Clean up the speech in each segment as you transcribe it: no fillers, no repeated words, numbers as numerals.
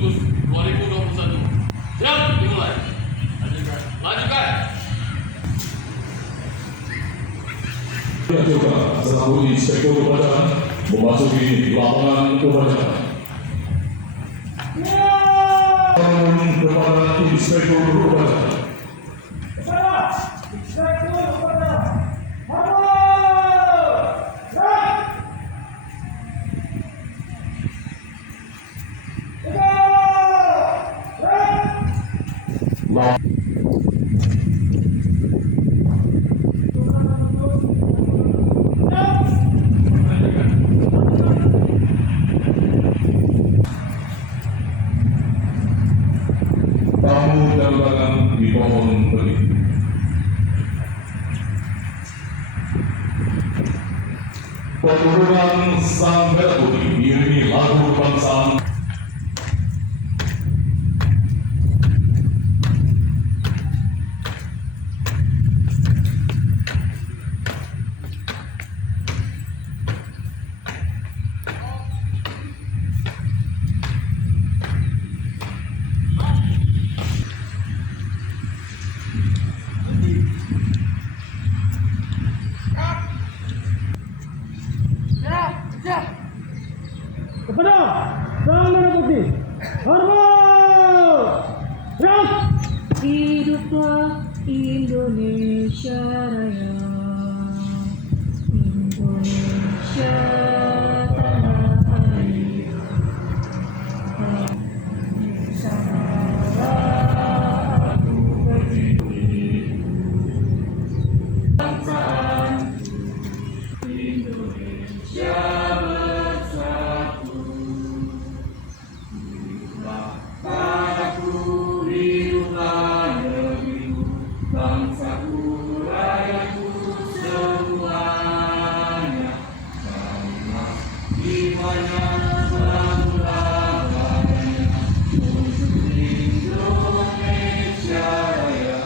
Agustus 2021. Siap, dimulai. Lanjutkan. Coba selaku inspektur upacara memasuki lapangan upacara. Kepada inspektur upacara. Tamu dan belakang dimohon berdiri. Penurunan sang merah putih diiringi lagu kebangsaan. Kepada sang merah putih, hormat, siap. Hiduplah Indonesia Raya, Indonesia tanah air, Nusantara aku berdiri, bangsaan Indonesia bersatu, hiduplah tanahku, hiduplah negeriku, bangsaku, rakyatku semuanya, marilah jiwanya bangunlah badannya untuk Indonesia Raya.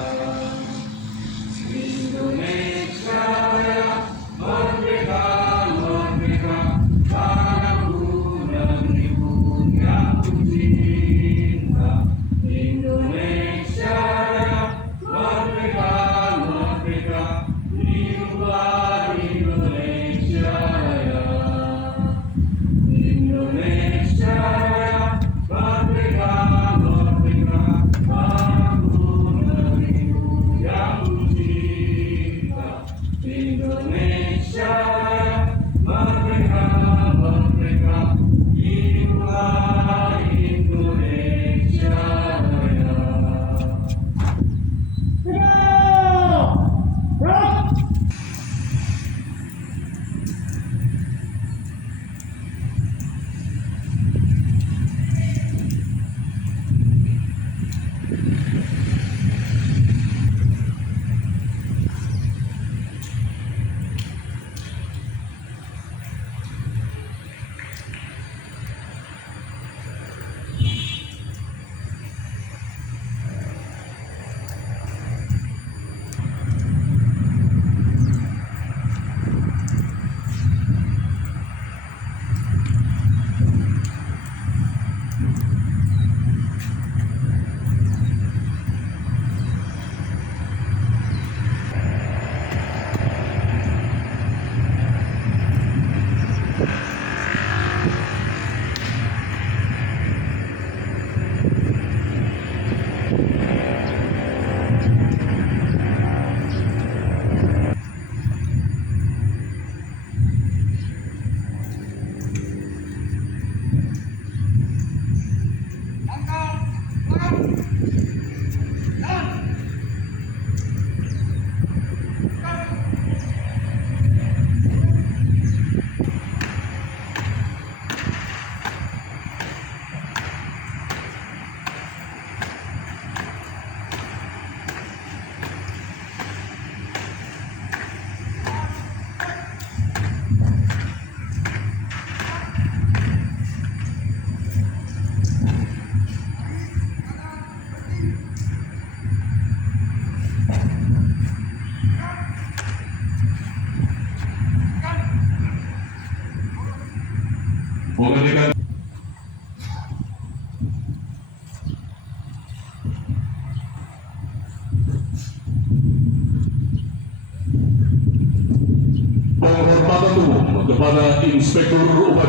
Indonesia Raya, merdeka, merdeka, tanahku, negeriku yang ku cinta. Indonesia Raya, merdeka, merdeka, hiduplah Indonesia Raya. Indonesia kepada Inspektur Upacara